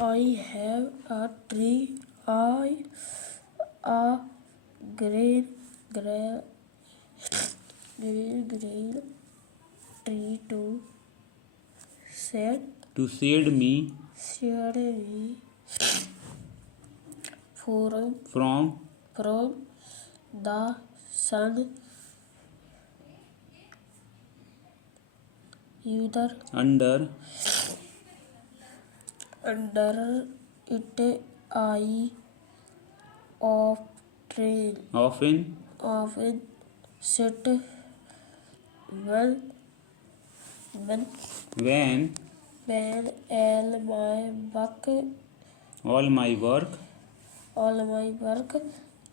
I have a tree. A green tree to shade me from the sun. under it I often sit when when all my work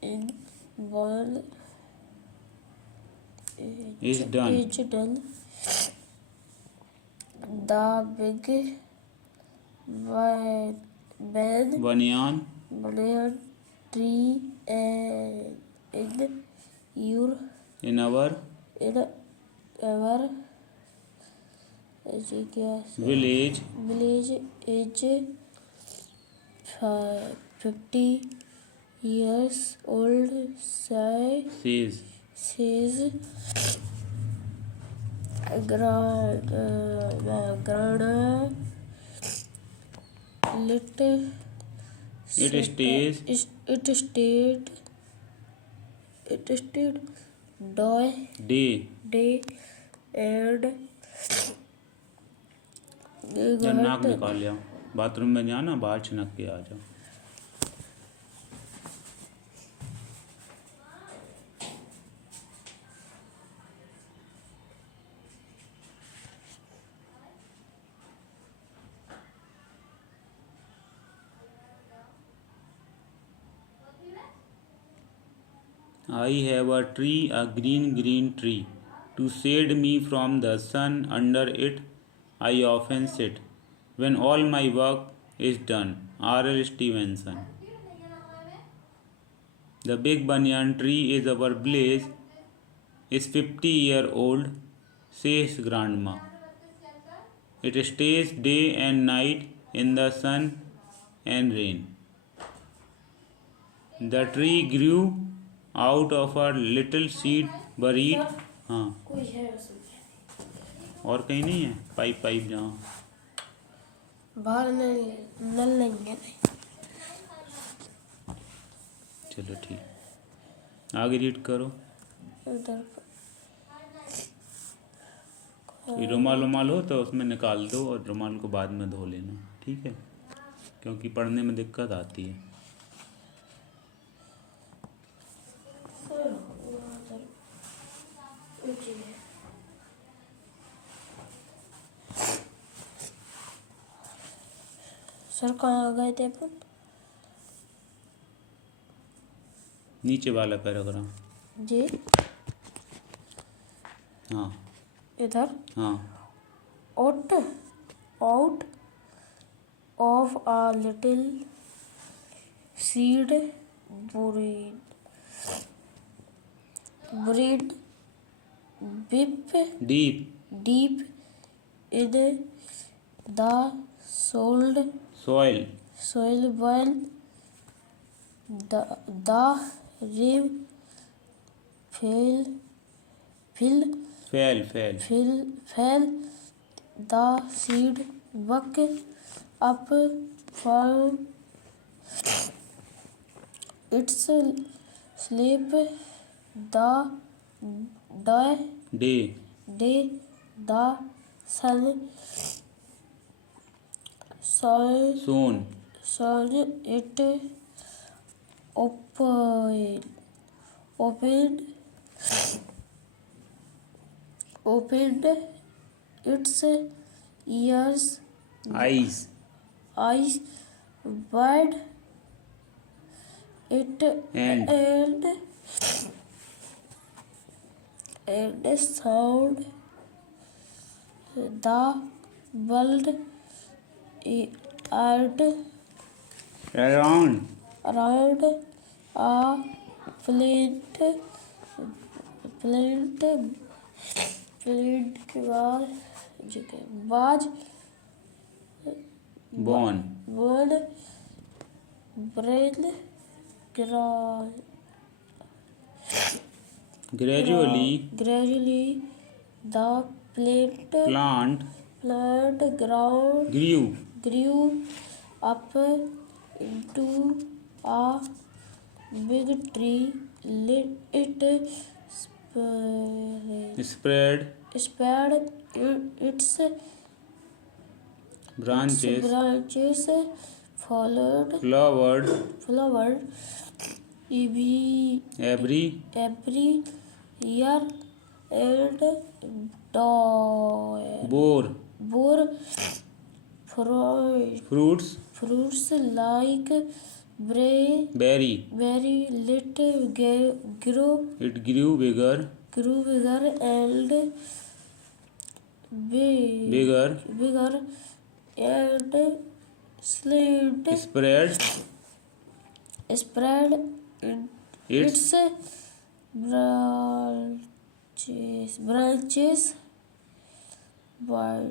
in world is done. is done. The big Banyan tree in our village is 50 years old. says Grana lit it stays day and या नाक निकाल लिया bathroom में जाना बाहर छिनक के आ जाओ I have a tree, a green tree, to shade me from the sun. Under it, I often sit when all my work is done. R.L. Stevenson. The big banyan tree is our village, is 50-year-old, says grandma. It stays day and night in the sun and rain. The tree grew out of a little seed buried. हाँ और कहीं नहीं है pipe जहाँ बाहर नल नहीं है चलो ठीक आगे रीड करो रुमाल हो तो उसमें निकाल दो और रुमाल को बाद में धो लेना ठीक है क्योंकि पढ़ने में दिक्कत आती है सर कहाँ गए थे अपन नीचे वाला पैराग्राफ जी हाँ इधर हाँ out of a little seed buried deep in the soil while the rain fell the seed woke up from its sleep the day the sun shone it opened its eyes wide it and sound the world around a plant was one brain gradually gradually the plant ground grew up into a big tree. It spread spread its branches flowered flowered every year and bore fruits like berry. little grew It grew bigger and bigger and spread its its branches wider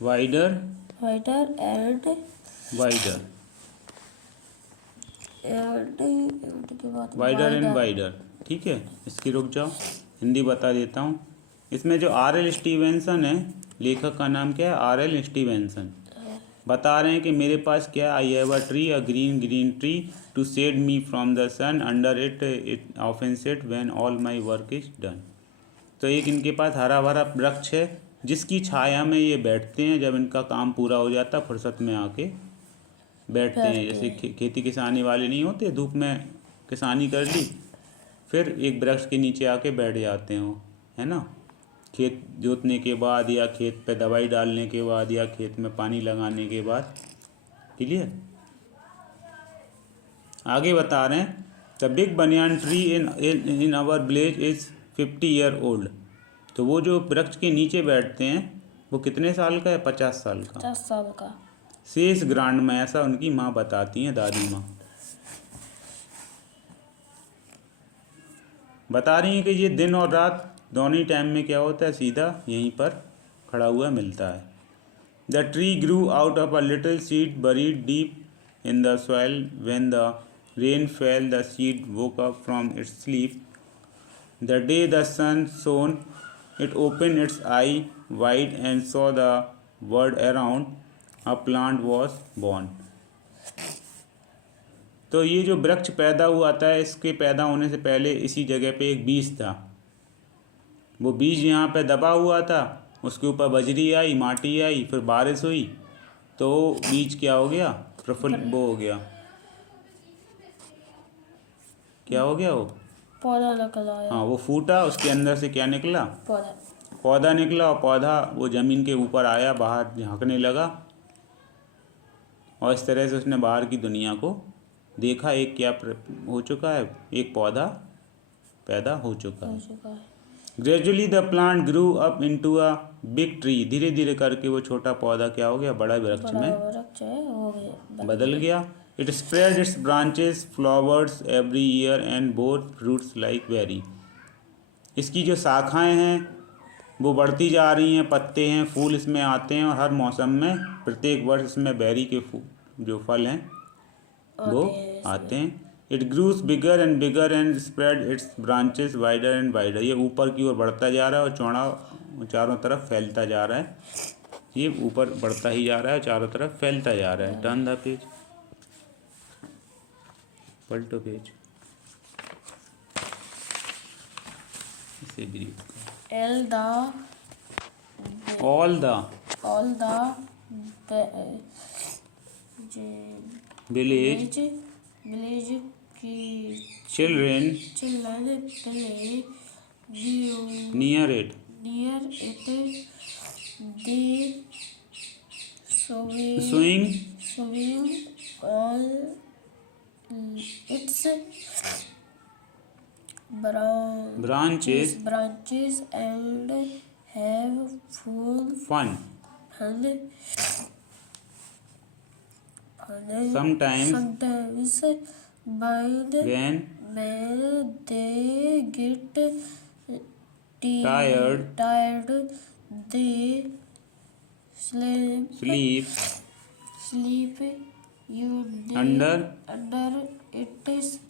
wider and wider के बाद wider. ठीक है, इसकी रुक जाओ, हिंदी बता देता हूँ। इसमें जो R.L. स्टीवेंसन है, लेखक का नाम क्या है? R.L. स्टीवेंसन। बता रहे हैं कि मेरे पास क्या, I have a tree, a green tree to shade me from the sun, under it often sit when all my work is done. तो एक इनके पास हरा भरा वृक्ष है जिसकी छाया में ये बैठते हैं। जब इनका काम पूरा हो जाता फुर्सत में आके बैठते हैं। जैसे खेती किसानी वाले नहीं होते, धूप में किसानी कर ली, फिर एक वृक्ष के नीचे आके बैठ जाते हैं वो, है ना। खेत जोतने के बाद या खेत पे दवाई डालने के बाद या खेत में पानी लगाने के बाद। क्लियर। आगे बता रहे हैं, the big banyan tree in our village is 50 year old. तो वो जो वृक्ष के नीचे बैठते हैं वो कितने साल का है? 50 साल का। 50 साल का। शेष ग्रांड में, ऐसा उनकी माँ बताती हैं, दादी माँ बता रही हैं कि ये दिन और रात दोनों ही टाइम में क्या होता है, सीधा यहीं पर खड़ा हुआ मिलता है। The tree grew out of a little seed buried deep in the soil when the rain fell the seed woke up from its sleep the day the sun shone it open its eye wide and saw the world around a plant was born. तो ये जो वृक्ष पैदा हुआ था, इसके पैदा होने से पहले इसी जगह पे एक बीज था। वो बीज यहाँ पे दबा हुआ था, उसके ऊपर बजरी आई, माटी आई, फिर बारिश हुई, तो बीज क्या हो गया, प्रफुल्लित वो हो गया। क्या हो गया वो? पौधा निकला। हाँ, वो फूटा, उसके अंदर से क्या निकला? पौधा निकला। और पौधा वो ज़मीन के ऊपर आया, बाहर झाँकने लगा, और इस तरह से उसने बाहर की दुनिया को देखा। एक क्या हो चुका है, एक पौधा पैदा हो चुका है। Gradually the plant grew up into a big tree. धीरे धीरे करके वो छोटा पौधा क्या हो गया, बड़ा वृक्ष में बदल गया। It spread its branches flowers every year and bore fruits like berry. इसकी जो शाखाएं हैं वो बढ़ती जा रही हैं, पत्ते हैं, फूल इसमें आते हैं, और हर मौसम में प्रत्येक वर्ष इसमें बेरी के जो फल हैं वो आते हैं। It gross bigger and spread its branches wider and wider. ये ऊपर की ओर बढ़ता जा रहा है और चौड़ा चारों तरफ फैलता जा रहा है। ये ऊपर बढ़ता ही जा रहा है, चारों तरफ फैलता जा रहा है। टर्न द पेज, पलटो पेज, इसे brief all the village children play near it they swing all its branches and have full fun. Sometimes when they get tired they sleep sleep. You lay Under its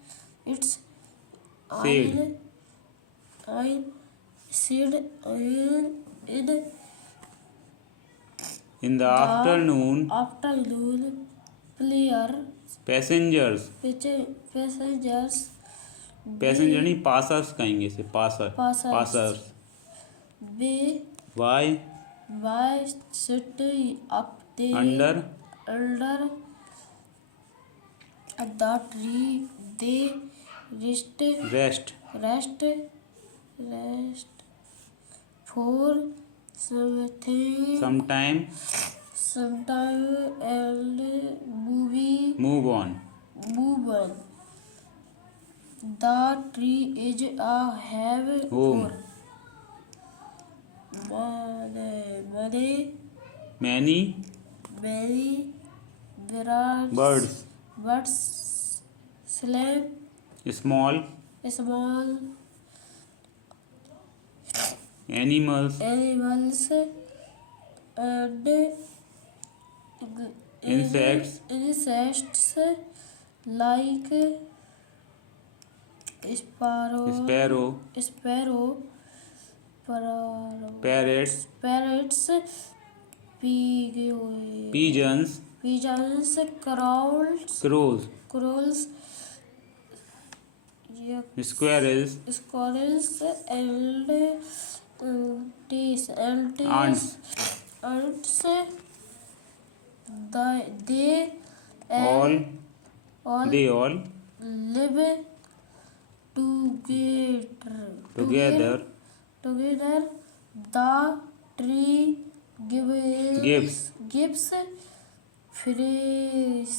shade. I sit In the afternoon, player passengers passenger नहीं passers कहेंगे इसे passers by sit up there under under the tree. They rest rest for sometime and move on move on. The tree is a have Home. many birds sleep small animals and insects like sparrow, parrots pigeons crows squirrels and ants they all live together. The tree gives fresh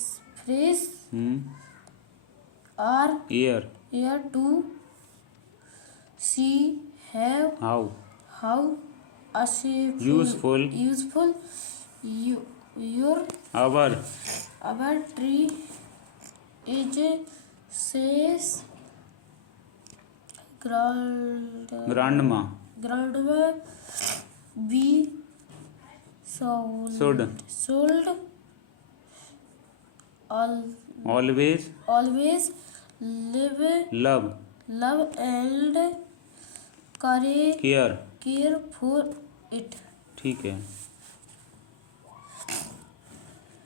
air to see how useful our tree is, says grandma we should always love and care for it. ठीक है।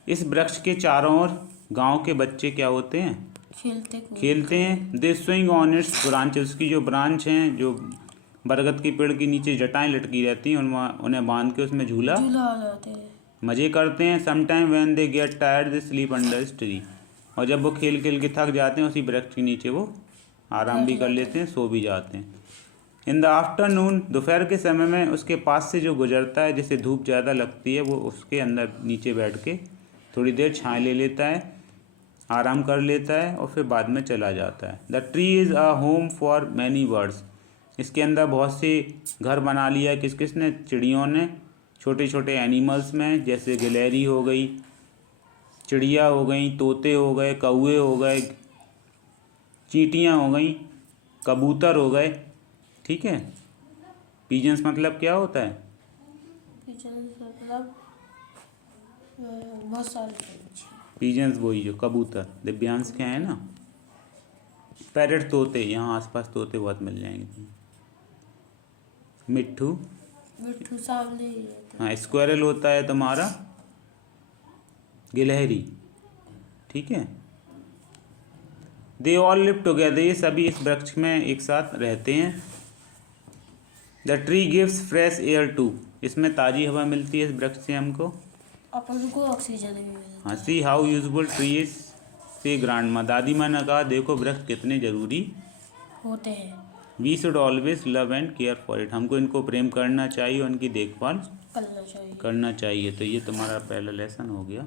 इस वृक्ष के चारों ओर गांव के बच्चे क्या होते हैं खेलते हैं। दे स्विंग ऑन इट्स ब्रांचेस की जो ब्रांच हैं जो बरगद के पेड़ के नीचे जटाएं लटकी रहती हैं उन्हें बांध के उसमें झूला मजे करते हैं। Sometime when they get tired they sleep under this tree और जब वो खेल खेल के थक जाते हैं उसी वृक्ष के नीचे वो आराम भी कर लेते हैं सो भी जाते हैं। इन द आफ्टरनून दोपहर के समय में उसके पास से जो गुजरता है जिसे धूप ज़्यादा लगती है वो उसके अंदर नीचे बैठ के थोड़ी देर छाँव ले लेता है आराम कर लेता है और फिर बाद में चला जाता है। The tree is a home for many birds इसके अंदर बहुत से घर बना लिया किसने चिड़ियों ने छोटे छोटे एनिमल्स में जैसे गिलहरी हो गई चिड़िया हो गई तोते हो गए कौवे हो गए चींटियाँ हो गई कबूतर हो गए। ठीक है। पिजन्स मतलब क्या होता है बहुत सारे पिजन्स वही जो कबूतर दिव्यांश क्या है ना पैरट तोते यहाँ आसपास तोते बहुत मिल जाएंगे। मिट्ठू सामने ही है। हाँ स्क्वायरल होता है तुम्हारा गिलहरी। ठीक है। दे ऑल लिव टुगेदर ये सभी इस वृक्ष में एक साथ रहते हैं। The tree gives fresh air to इसमें ताज़ी हवा मिलती है इस वृक्ष से हमको अपन को ऑक्सीजन भी मिलती है। हाँ see how useful tree is से ग्रैंडमा दादी माँ ने कहा देखो वृक्ष कितने ज़रूरी होते हैं। We should always love and care for it हमको इनको प्रेम करना चाहिए उनकी देखभाल करना चाहिए। तो ये तुम्हारा पहला लेसन हो गया।